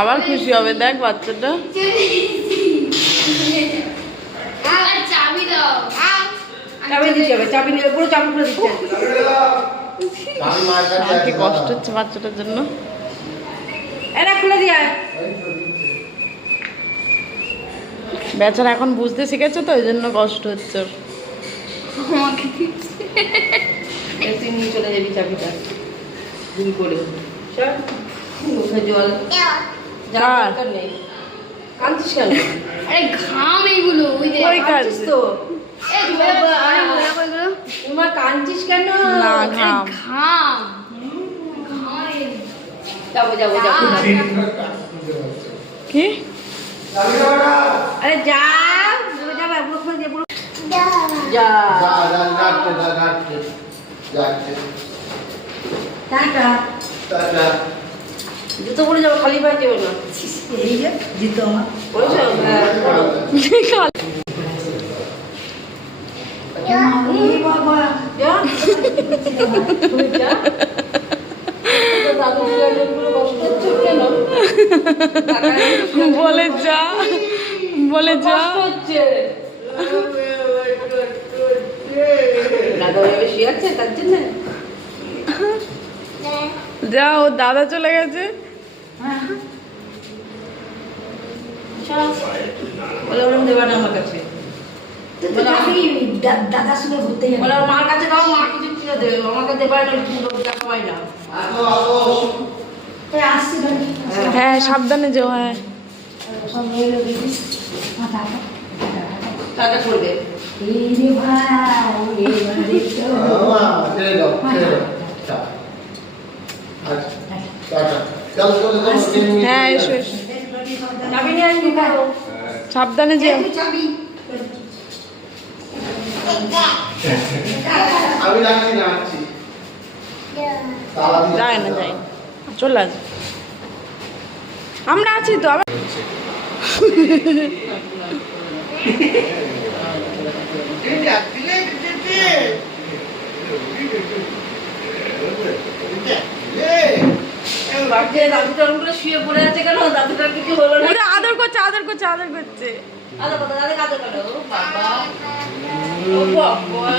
আবার খুশি হবে, দেখ বাচ্চাটা। কি কষ্ট হচ্ছে বাচ্চাটার জন্য। বেচারা এখন বুঝতে শিখেছে তো, ওই জন্য কষ্ট হচ্ছে। নিয়ে চলে যাবি চাবিটা ভুল করে। মুখে জল দরকার নেই। কাঁদছিস কেন? আরে ঘাম এইগুলো, ওই যে কাঁদছিস তো। তোমার কাঁদছিস কেন? না, ঘাম। ঘাম যাবো যাবো যাবো। কি? আরে যা যা জুতো পরে যাবো, খালি পায়ে যাবে না। এই যে জিতো আমার বাবা বলে যা, বলে যা। যা, ও দাদা চলে গেছে। বলে ওরকম দেবা না আমার কাছে। দাদার সঙ্গে ঘুরতে যাবে। বলে মার কাছে দাও, মা কিছু কিনে দেবে। আমাকে দেবা না, দেখাবাই না। আসছি হ্যাঁ, সাবধানে যাও। হ্যাঁ, সব রইল দেখিস টাকা করবে। হ্যাঁ, এসো এসো। চাবি নিয়ে আসবি। সাবধানে যেও। আমি রাখছি না, আসছি। যায় না, যায় না, চলে আস। আমরা আছি তো। আবার শুয়ে পড়ে আছে কেন? দাদুটার কিছু হলো না। ওরা আদর করছে, আদর করছে, আদর করছে। আদর কথা, দাদা আদর করো। বাবা, ও বাবা,